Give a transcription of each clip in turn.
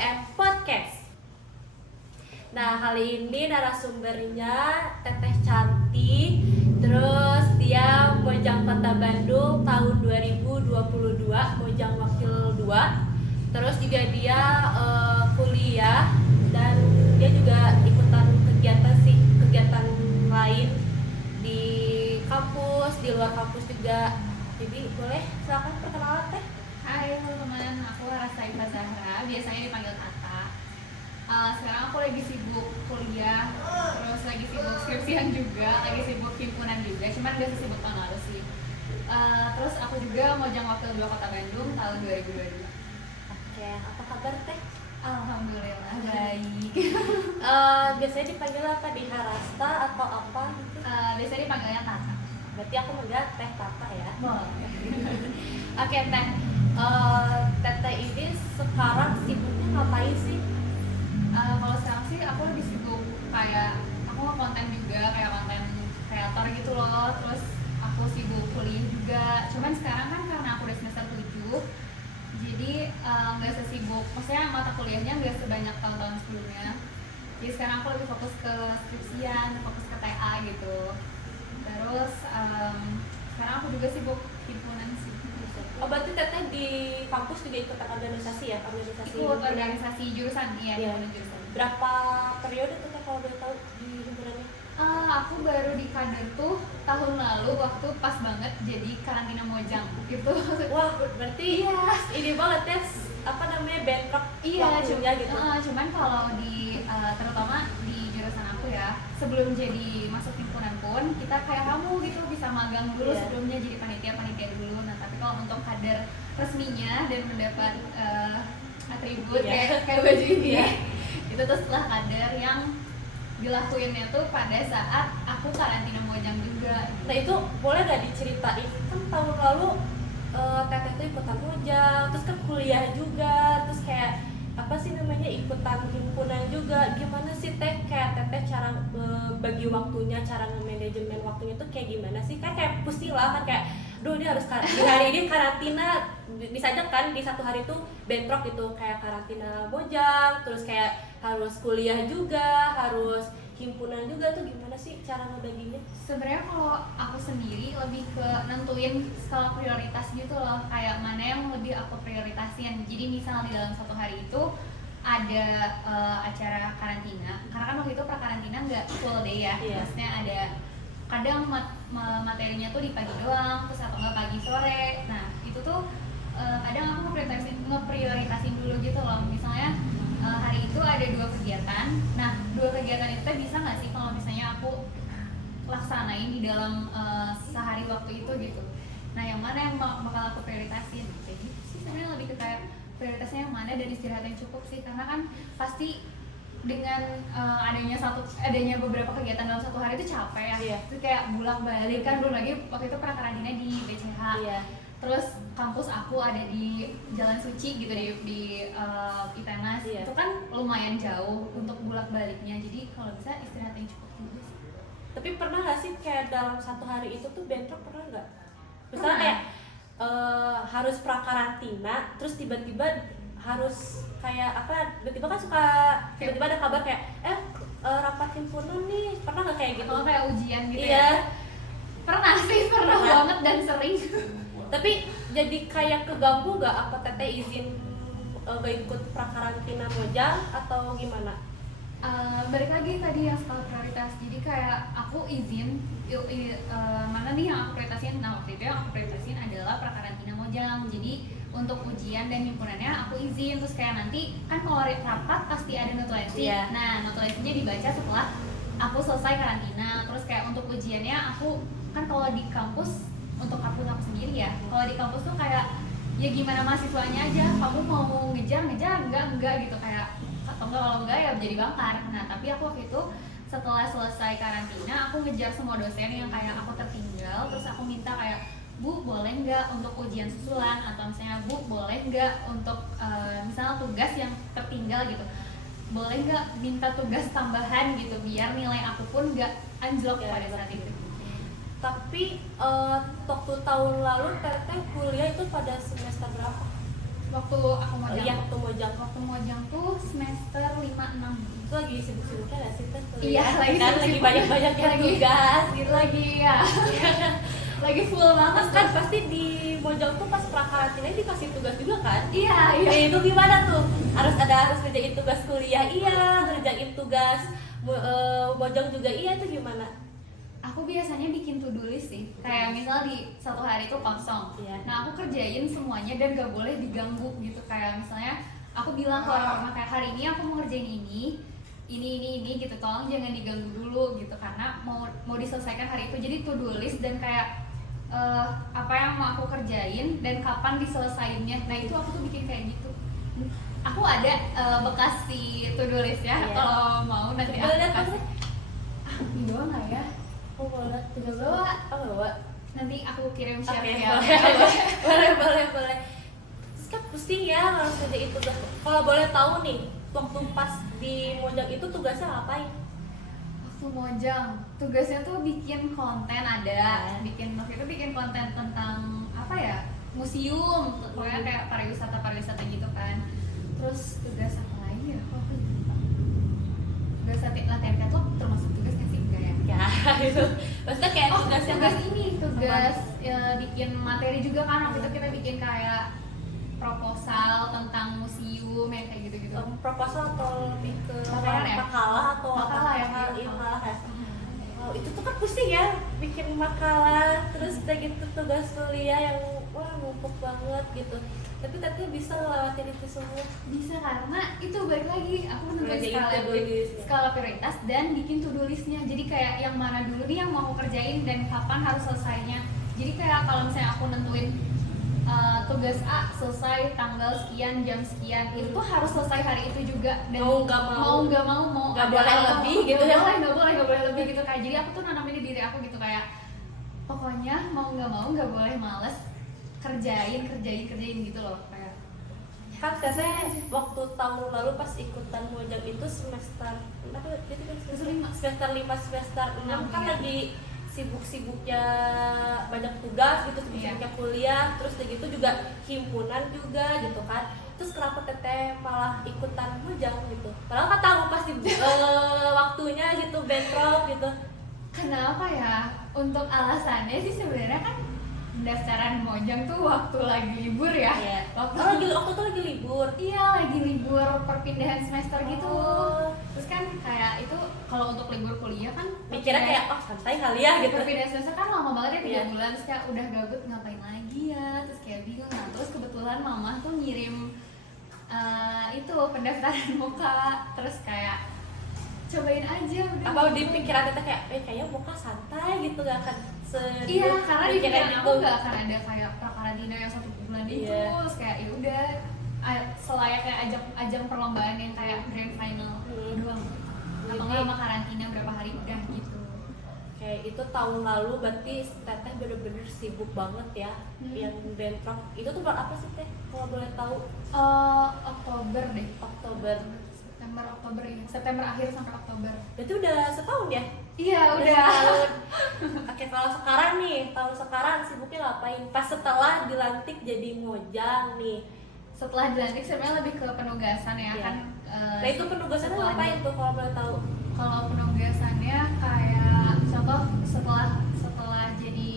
PPM Podcast. Nah, kali ini narasumbernya Teteh Cantik. Terus dia Mojang Kota Bandung tahun 2022, Mojang Wakil 2. Terus juga dia kuliah dan dia juga ikutan kegiatan lain di kampus, di luar kampus juga. Jadi boleh silakan perkenalan Teh. Hai teman-teman, aku Rasaifah Zahra, biasanya dipanggil Tata. Sekarang aku lagi sibuk kuliah, terus lagi sibuk skripsian juga, lagi sibuk himpunan juga, cuman gak sesibuk tahun lalu sih. Terus aku juga Mojang Wakil 2 Kota Bandung tahun 2022. Oke, apa kabar Teh? Alhamdulillah baik. Biasanya dipanggil apa, di Harasta atau apa gitu? Biasanya dipanggilnya Tata. Berarti aku manggil Teh Tata ya. Boleh. Oke Teh, Teteh ini sekarang sibuknya ngapain sih? Kalau sekarang sih aku lebih sibuk kayak aku nge-konten juga, kayak konten kreator gitu loh. Terus aku sibuk kuliah juga. Cuman sekarang kan karena aku udah semester 7, jadi nggak sesibuk, maksudnya mata kuliahnya nggak sebanyak tahun-tahun sebelumnya. Jadi sekarang aku lebih fokus ke skripsian, fokus ke TA gitu. Terus sekarang aku juga sibuk himpunan sih. Oh, berarti Teteh di kampus juga ikutan organisasi ya? Organisasi Ikut himpunan. organisasi jurusan, iya. Himpunan jurusan. Berapa periode Teteh kalau boleh tahu di himpunannya? Aku baru di kader tuh tahun lalu waktu pas banget jadi karantina Mojang gitu. Wah, berarti Iya. ini banget ya, apa namanya, bentrok Iya, waktunya gitu. cuman kalau di terutama di jurusan aku ya, sebelum jadi masuk himpunan pun kita kayak kamu gitu bisa magang dulu sebelumnya jadi panitia dulu. Nah, tapi kalau untuk kader resminya dan mendapat atribut kayak baju ini, itu tuh setelah kader yang dilakuinnya tuh pada saat aku karantina Mojang juga. Nah, itu boleh gak diceritain? Kan tahun lalu Teteh tuh ikutan Mojang, terus kan kuliah juga, terus kayak apa sih namanya, ikutan himpunan juga. Gimana sih Teh, kayak Teteh cara bagi waktunya, cara nge-manajemen waktunya tuh kayak gimana sih? Kan kayak pusing lah kan, kayak duh ini harus di hari ini karantina, bisa aja kan di satu hari tuh bentrok gitu, kayak karantina Mojang, terus kayak harus kuliah juga, harus himpunan juga. Tuh gimana sih cara ngebaginya? Sebenarnya kalau aku sendiri lebih ke nentuin skala prioritas gitu loh, kayak mana yang lebih aku prioritasin. Jadi misal di dalam satu hari itu ada acara karantina, karena kan waktu itu prakarantina nggak full day ya, maksudnya ada kadang materinya tuh di pagi doang, terus atau nggak pagi sore. Nah itu tuh kadang aku ngeprioritasin dulu gitu loh. Misalnya hari itu ada 2 kegiatan. Nah 2 kegiatan itu bisa nggak sih kalau misalnya aku laksanain di dalam sehari waktu itu gitu. Nah yang mana yang bakal aku prioritasin gitu sih. Sebenarnya lebih ke kayak prioritasnya yang mana dan istirahat yang cukup sih, karena kan pasti dengan adanya beberapa kegiatan dalam satu hari itu capek ya. Itu kayak bolak-balik kan, belum lagi waktu itu karantina di BCH. Terus kampus aku ada di Jalan Suci gitu, di Itenas. Itu kan lumayan jauh untuk bolak-baliknya. Jadi kalau bisa istirahat yang cukup juga sih. Tapi pernah gak sih kayak dalam satu hari itu tuh bentrok, pernah gak? Misalnya kayak harus prakarantina, terus tiba-tiba harus kayak apa, tiba-tiba kan suka tiba-tiba ada kabar kayak rapat himpunan nih, pernah gak kayak gitu? Kalau kayak ujian gitu ya? Pernah sih, pernah banget dan sering. Tapi jadi kayak keganggu gak apa Teteh izin gak ikut prakarantina Mojang atau gimana? Balik lagi tadi yang skala prioritas, jadi kayak aku izin mana nih yang aku prioritasin. Nah waktu itu yang aku prioritasin adalah prakarantina Mojang. Jadi untuk ujian dan himpunannya aku izin, terus kayak nanti kan kalau rapat pasti ada notulensi. Nah notulensinya dibaca setelah aku selesai karantina. Terus kayak untuk ujiannya aku kan kalau di kampus untuk kampus aku sendiri ya, kalau di kampus tuh kayak ya gimana mahasiswanya aja, kamu mau ngejar enggak gitu, kayak atau enggak, kalau enggak ya jadi bangkar. Nah tapi aku waktu itu setelah selesai karantina aku ngejar semua dosen yang kayak aku tertinggal, terus aku minta kayak Bu boleh nggak untuk ujian susulan, atau misalnya Bu boleh nggak untuk misalnya tugas yang tertinggal gitu, boleh nggak minta tugas tambahan gitu biar nilai aku pun nggak anjlok pada saat itu. Tapi waktu tahun lalu Teteh kuliah itu pada semester berapa? waktu aku Oh, mojang. iya, waktu mojang. Waktu mojang tuh semester 5-6. Itu lagi sibuk-sibuknya nggak sih Teh? Iya, lagi kan lagi sibuk-sibuk. banyak-banyak yang Lagi- tugas gitu. Lagi ya. Lagi full banget Terus kan pasti di mojang tuh pas prakarantina dikasih tugas juga kan? Iya, iya. Itu gimana tuh? Harus ngerjain tugas kuliah, iya, ngerjain tugas mojang juga, iya, itu gimana? Aku biasanya bikin to-do list sih. Kayak misal di satu hari itu kosong. Iya. Nah, aku kerjain semuanya dan gak boleh diganggu gitu. Kayak misalnya aku bilang ke orang-orang kayak hari ini aku mau ngerjain ini gitu. Tolong jangan diganggu dulu gitu karena mau diselesaikan hari itu. Jadi to-do list dan kayak apa yang mau aku kerjain dan kapan diselesainnya. Nah, itu aku tuh bikin kayak gitu. Aku ada bekas si to-do list ya. Iya. Kalau mau nanti Coba aku lihat kasih. Ini doang nggak ya? Oh, boleh. Coba bawa. Oh, bawa. Nanti aku kirim share Oke, ya. boleh. Terus kan pusing ya harus ngerjain tugas. Kalau boleh tahu nih, waktu pas di mojang itu tugasnya ngapain? Waktu mojang, tugasnya tuh bikin konten ada, waktu itu bikin konten tentang apa ya? Museum, pokoknya kayak pariwisata gitu kan. Terus tugas apa lagi ya? Kok aku lupa. Tugas latihan catwalk termasuk tugasnya sih enggak ya? Ya, itu. Maksudnya kayak Oh, tugasnya tugas kan- ini, tugas ya, bikin materi juga kan. Waktu itu kita bikin kayak proposal tentang museum yang kayak gitu-gitu. proposal atau lebih ke Makalah ya? makalah atau Makalah ya, makalah, kayak iya, makalah. makalah ya. Oh, itu tuh kan pusing ya bikin makalah terus kayak gitu tugas kuliah yang wah numpuk banget gitu. Tapi bisa ngelewatin itu semua. Bisa karena itu balik lagi aku menentukan Ngerjain skala to-do list ya. skala prioritas dan bikin to-do listnya. Jadi kayak yang mana dulu nih yang mau aku kerjain dan kapan harus selesainya. Jadi kayak kalau misalnya aku nentuin tugas A selesai tanggal sekian jam sekian itu tuh harus selesai hari itu juga dan Mau nggak mau. nggak Nggak boleh lebih gitu ya. nggak boleh lebih gitu kayak. Jadi aku tuh nanamin di diri aku gitu kayak pokoknya mau nggak boleh males kerjain gitu loh kayak. Kan saya waktu tahun lalu pas ikutan mojang itu semester berapa gitu kan semester 5 semester 6 kan Iya. lagi sibuk-sibuknya banyak tugas gitu, sibuk-sibuknya kuliah, terus kayak gitu juga himpunan juga gitu kan. Terus kenapa teteh malah ikutan mojang gitu? Padahal kan tahu pasti waktunya gitu bentrok gitu. Kenapa ya? Untuk alasannya sih sebenarnya kan pendaftaran mojang tuh waktu lagi libur ya. Iya. Waktu Waktu tuh lagi libur. Iya, lagi libur perpindahan semester gitu. Oh. Terus kan kayak itu kalau untuk libur kuliah kan Mikirnya kayak oh santai kali ya gitu. perpindahan semester kan lama banget ya 3 Iya. bulan. Terus kayak udah gabut ngapain lagi ya. Terus kayak bingung. Nah, terus kebetulan mama tuh ngirim itu pendaftaran muka. Terus kayak cobain aja udah. Apa di gitu. pikiran kita kayak kayaknya muka santai gitu gak akan Iya, karena di pikiran itu. aku gak akan ada kayak prakarantina yang 1 bulan itu. Iya. Terus kayak ya udah selayaknya ajang perlombaan yang kayak grand final doang. Atau nggak sama karantina berapa hari udah gitu. Kayak itu tahun lalu berarti teteh bener-bener sibuk banget ya yang bentrok. Itu tuh buat apa sih teh kalau boleh tahu? Oktober deh. Oktober. Oktober ya. September akhir sampai Oktober. Berarti udah setahun ya? Iya, udah. Setahun. Oke, kalau sekarang nih, tahun sekarang sibuknya ngapain? Pas setelah dilantik jadi mojang nih. Setelah dilantik sebenarnya lebih ke penugasan ya Iya. kan. Nah itu penugasannya setelah ngapain tuh kalau boleh tahu? Kalau penugasannya kayak contoh setelah jadi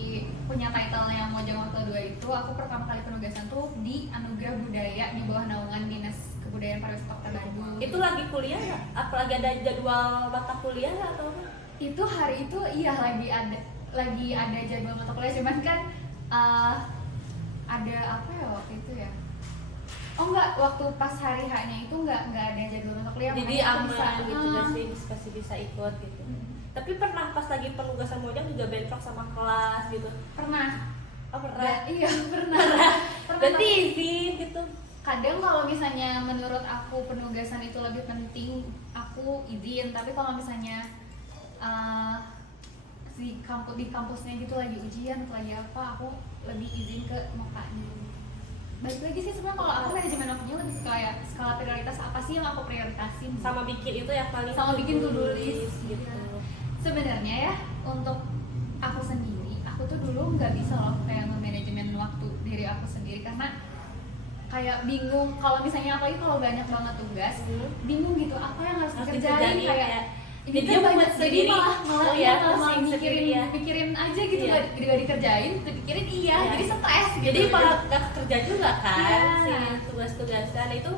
punya title-nya Mojang Waktu 2 itu aku pertama kali penugasan tuh di Anugerah Budaya di bawah naungan Dinas Kebudayaan Pariwisata Kota Bandung. Itu lagi kuliah nggak? Apalagi ada jadwal mata kuliah nggak atau apa? Itu hari itu iya lagi ada jadwal mata kuliah cuman kan ada apa ya waktu itu ya? Oh enggak, waktu pas hari H-nya itu enggak ada jadwal mata kuliah. Jadi makanya aku aman gitu ah. gak sih, masih bisa ikut gitu. Tapi pernah pas lagi penugasan mojang juga bentrok sama kelas gitu. Pernah. Oh pernah. Iya pernah. Berarti izin gitu. Kadang kalau misalnya menurut aku penugasan itu lebih penting, aku izin. Tapi kalau misalnya di kampusnya gitu lagi ujian atau lagi apa, aku lebih izin ke mokanya. Balik lagi sih sebenarnya kalau aku manajemen waktunya lebih kayak skala prioritas apa sih yang aku prioritasin Sama bikin itu yang paling sama bikin to-do list gitu. Sebenarnya ya untuk aku sendiri, aku tuh dulu nggak bisa loh kayak manajemen waktu diri aku sendiri karena kayak bingung kalau misalnya apalagi kalau banyak banget tugas, bingung gitu apa yang harus dikerjain kayak ini dia tuh banyak buat jadi sendiri. malah Sendiri ya. mikirin aja gitu Iya. gak dikerjain, dipikirin Iya. jadi stres gitu. Jadi malah gak kerja juga kan Iya. si tugas-tugasan itu.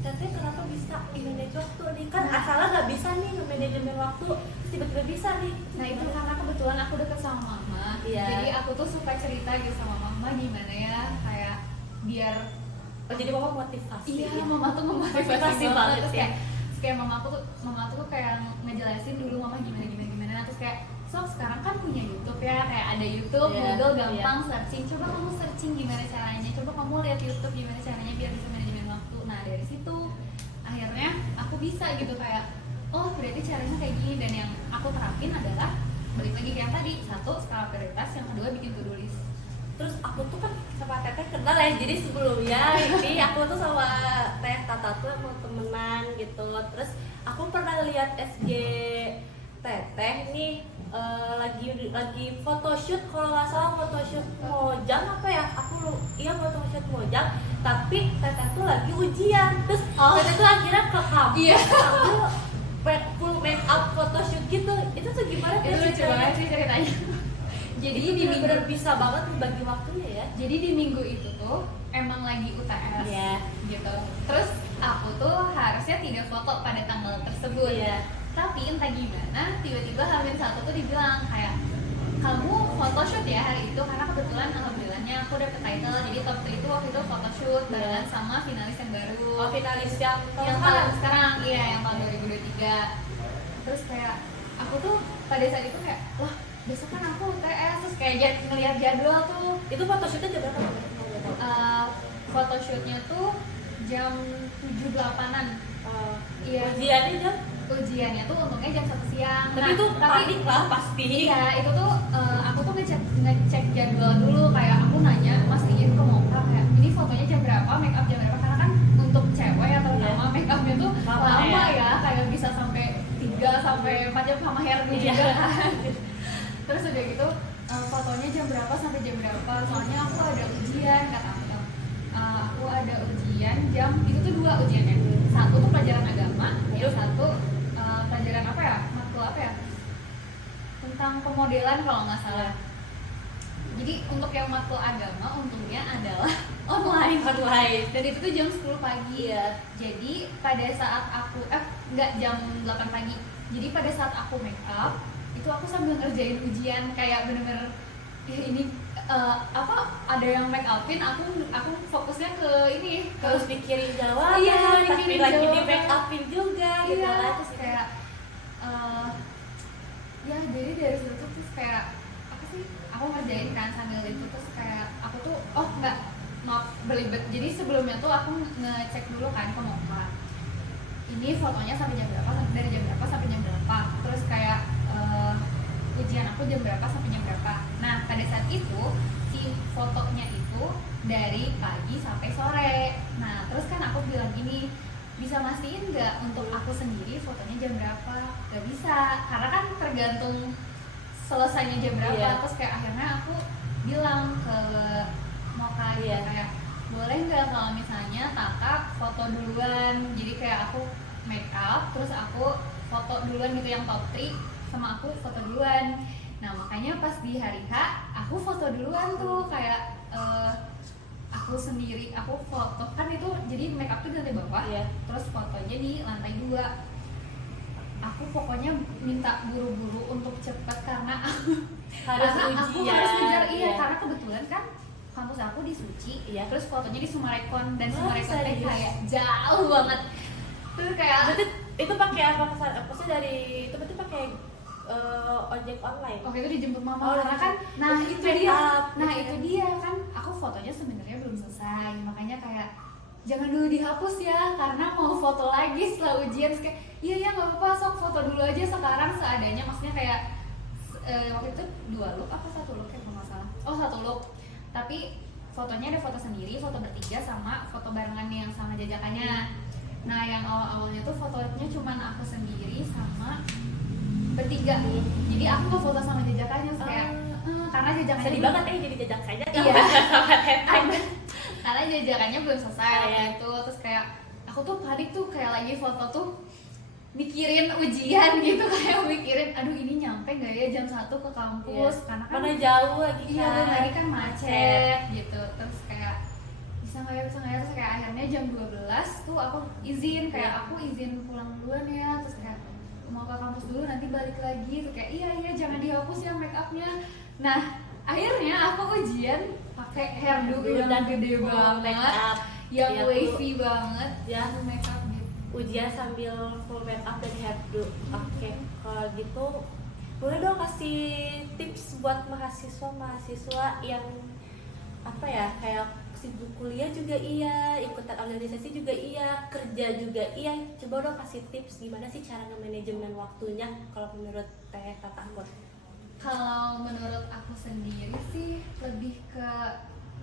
Teteh kenapa bisa manage waktu nih? Kan asalnya gak bisa nih manajemen waktu, tiba-tiba bisa nih. Nah itu karena kebetulan aku deket sama mama, Iya. jadi aku tuh suka cerita gitu sama mama gimana ya kayak biar Jadi mama motivasi. iya mama tuh memotivasi Motivasi banget. banget Terus ya. kayak mama aku tuh kayak ngejelasin dulu mama gimana terus kayak sekarang kan punya YouTube ya, kayak ada YouTube, Iya, Google gampang searching, coba kamu searching gimana caranya, coba kamu lihat YouTube gimana caranya biar bisa manajemen waktu. Nah dari situ akhirnya aku bisa gitu kayak oh berarti caranya kayak gini, dan yang aku terapin adalah balik lagi kayak tadi, satu skala prioritas, yang kedua bikin to-do list. Terus aku tuh kan sama Teteh kenal ya, jadi sebelumnya ini aku tuh sama Teh Tata tuh mau temenan gitu. Terus aku pernah lihat SG Teteh nih lagi photoshoot, kalau nggak salah photoshoot Mojang apa ya, iya photoshoot Mojang, tapi Teteh tuh lagi ujian. Terus Teteh tuh akhirnya ke kampus, Iya. aku full make up photoshoot gitu. Itu tuh gimana Itu lucu banget sih ceritanya. Jadi Jadi di minggu bener-bener bisa banget membagi waktunya ya. Jadi di minggu itu tuh emang lagi UTS Iya. gitu. Terus aku tuh harusnya tidak foto pada tanggal tersebut. Iya. Tapi entah gimana tiba-tiba H-1 tuh dibilang kayak kamu photoshoot ya hari itu, karena kebetulan alhamdulillahnya aku dapet title, jadi top 3 itu waktu itu photoshoot barengan sama finalis yang baru. Oh, finalis yang Tahun sekarang iya yang tahun 2023. Terus kayak aku tuh pada saat itu kayak wah besok kan aku UTS, terus kayak ngeliat jadwal tuh. Itu photoshootnya jam berapa? Photoshootnya tuh jam 7-8an. Iya. Ujiannya jam? Ujiannya tuh untungnya jam 1 siang. Tapi itu panik lah pasti. Iya, itu tuh aku tuh ngecek jadwal dulu, kayak aku nanya mastiin ke Moka kayak ini fotonya jam berapa, make up jam berapa, karena kan untuk cewek ya terutama make upnya tuh lama ya, kayak bisa sampai 3-4 jam sama hair juga kan. Terus udah gitu fotonya jam berapa sampai jam berapa, soalnya aku ada ujian kata aku ada ujian jam itu tuh 2 ujiannya, satu tuh pelajaran agama, yang satu pelajaran apa ya, matkul apa ya, tentang pemodelan kalau nggak salah. Jadi untuk yang matkul agama untungnya adalah online, dan itu tuh jam 10 pagi. Iya. Jadi pada saat aku nggak jam 8 pagi, jadi pada saat aku make up itu aku sambil ngerjain ujian, kayak bener-bener ya ini ada yang make upin, aku fokusnya ke ini, Terus mikirin jawaban, Iya, tapi mikirin lagi di jawaban. make upin juga gitu iya, kan. terus kayak ya jadi dari situ tuh terus kayak apa sih, aku ngerjain kan sambil itu, terus kayak aku tuh maaf berlibet, jadi sebelumnya tuh aku ngecek dulu kan ke Moka ini fotonya sampai jam berapa, dari jam berapa sampai jam berapa, terus kayak ujian aku jam berapa sampai jam berapa. Nah pada saat itu si fotonya itu dari pagi sampai sore. Nah terus kan aku bilang gini, bisa mastiin nggak untuk aku sendiri fotonya jam berapa? Gak bisa, karena kan tergantung selesainya jam berapa. Iya. Terus kayak akhirnya aku bilang ke Moka Iya. kayak boleh nggak kalau misalnya Tata foto duluan, jadi kayak aku make up terus aku foto duluan gitu yang top 3 sama aku foto duluan. Nah makanya pas di hari H aku foto duluan tuh, kayak aku sendiri, aku foto kan itu jadi make up tuh di lantai bawah, Iya. terus fotonya di lantai 2. Aku pokoknya minta buru-buru untuk cepet karena Harus karena aku ujian. harus ngejar, iya Iya. karena kebetulan kan kampus aku di Suci, Iya. terus fotonya di Sumarekon, dan Oh, Sumarekon teh serius? kayak jauh banget. Terus kayak Berarti itu pakai apa kesan? Maksudnya dari itu berarti pakai ojek online. waktu itu dijemput mama, Oh, karena kan nah terus itu make dia up, nah gitu itu kan. dia kan aku fotonya sebenarnya belum selesai, makanya kayak jangan dulu dihapus ya karena mau foto lagi setelah ujian. Terus kayak iya ya nggak apa-apa, sok foto dulu aja sekarang seadanya, maksudnya kayak waktu itu 2 look apa 1 look ya kalau nggak salah, 1 look, tapi fotonya ada foto sendiri, foto bertiga, sama foto barengan yang sama jajakannya. Nah yang awal-awalnya tuh fotonya cuman aku sendiri sama bertiga, jadi aku nggak foto sama jajakannya, terus kayak karena jajakannya Sedih banget ya jadi jajak saja. Iya. karena jajarannya belum selesai waktu Iya. itu. Terus kayak aku tuh panik tuh kayak lagi foto tuh mikirin ujian gitu, kayak mikirin aduh ini nyampe nggak ya jam 1 ke kampus, karena kan mana jauh lagi iya kan. belum lagi kan macet gitu. Terus kayak bisa nggak ya terus kayak akhirnya jam 12 tuh aku izin, kayak aku izin pulang duluan ya, terus kayak mau ke kampus dulu nanti balik lagi tuh kayak iya jangan dihapus ya make upnya. Nah akhirnya aku ujian pakai hairdo yang gede banget, yang Iya, wavy banget, ya. full make up gitu. Ujian sambil full make up dan hairdo. Oke, kalau gitu boleh dong kasih tips buat mahasiswa yang apa ya, kayak sibuk kuliah juga iya, ikutan organisasi juga iya, kerja juga iya. Coba dong kasih tips gimana sih cara nge-manajemen waktunya kalau menurut Teh Tata Angkut. Kalau menurut aku sendiri sih lebih ke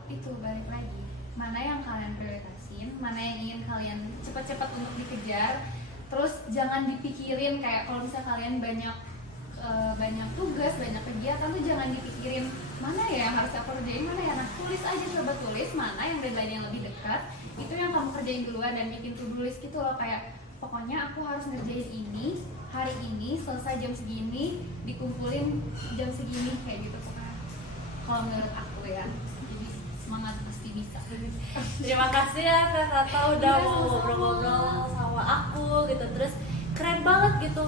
itu, balik lagi mana yang kalian prioritasin, mana yang ingin kalian cepat-cepat untuk dikejar. Terus jangan dipikirin kayak kalau misalnya kalian banyak tugas, banyak kegiatan tuh jangan dipikirin mana ya yang harus aku kerjain, mana ya. Nah tulis aja, coba tulis mana yang deadline yang lebih dekat, itu yang kamu kerjain duluan, dan bikin to-do list gitu loh, kayak pokoknya aku harus ngerjain ini hari ini, selesai jam segini, dikumpulin jam segini, kayak gitu pokoknya. Kalau menurut aku ya, jadi semangat pasti bisa. Terima kasih ya Teh Tata udah Iya, mau sama-sama. ngobrol-ngobrol sama aku gitu. Terus keren banget gitu,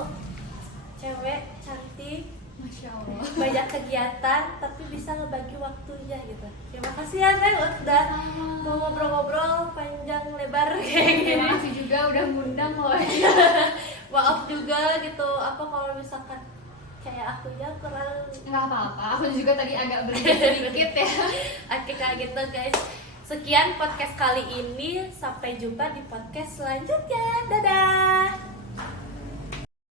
cewek cantik, Masya Allah. banyak kegiatan tapi bisa ngebagi waktunya gitu. Terima kasih ya Teh udah mau ngobrol-ngobrol panjang lebar kayak gini. Terima kasih juga udah ngundang loh. Maaf juga gitu apa kalau misalkan kayak akunya kurang. Nggak apa-apa, aku juga tadi agak berhenti sedikit ya. Oke kayak gitu guys. Sekian podcast kali ini, sampai jumpa di podcast selanjutnya. Dadah.